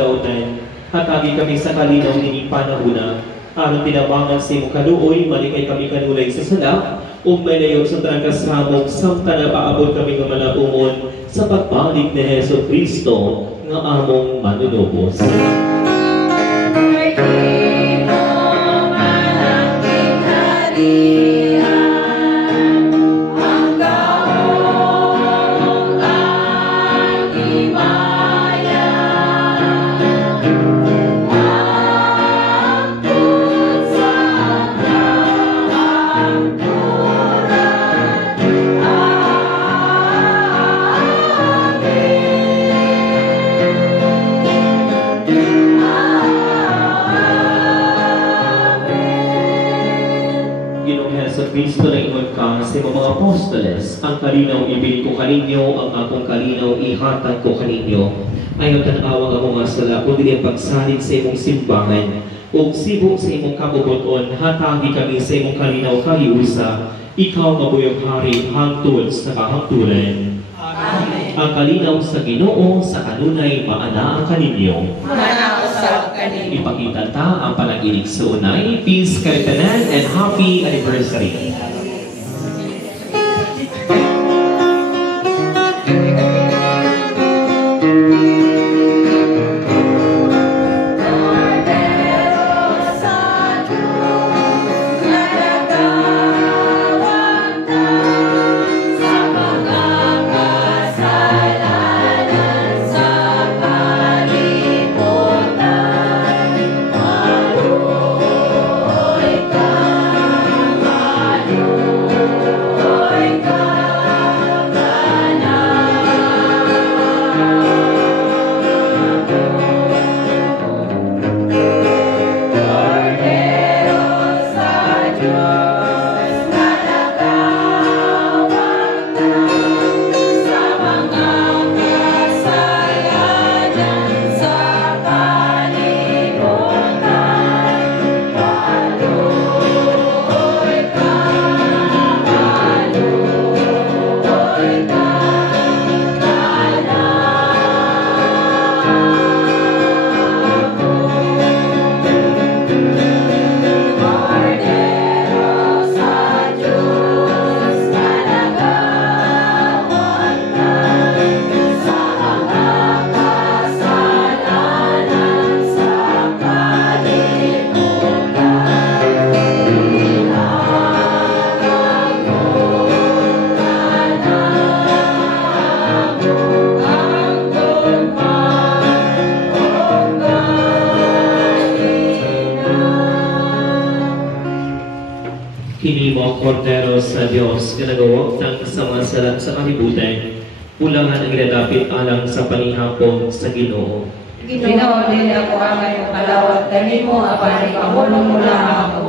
daotan, hatagi kami sa kalinaw ni panahuna, aron tinabangan sa imong kaluoy, malikay kami kanulay sa sala, may layon sa tanang kasamong, samta na paabot kami ng malabungon sa pagbalik ni Heso Kristo nga among manunubos. Kristo na ingon ka sa mga apostoles, ang kalinaw ibig ko kaninyo, ang akong kalinaw ihatag ko kaninyo. Ayaw tanawang ang mga sala, kung dili pagsalig sa imong simbahan, o sibok sa imong kabubuton, hatagi kami sa imong kalinaw kahiusa, ikaw mabuyog hari, hangtod sa kahangtulan. Amen. Ang kalinaw sa Ginoo, sa kanunay, maana ang kaninyo. Manausap kaninyo. Ipakita ta ang panaginig sa unay, peace, karitanan, and happy anniversary. Kini mo Kordero sa Dios, ginagawag ng sa mga salat sa kalibutan, ulangan ang ilalapit alang sa panihapon sa Ginoo. Ginoo, din ako ang iyong kalawat, dali mo, apari, pamulong mo lang ang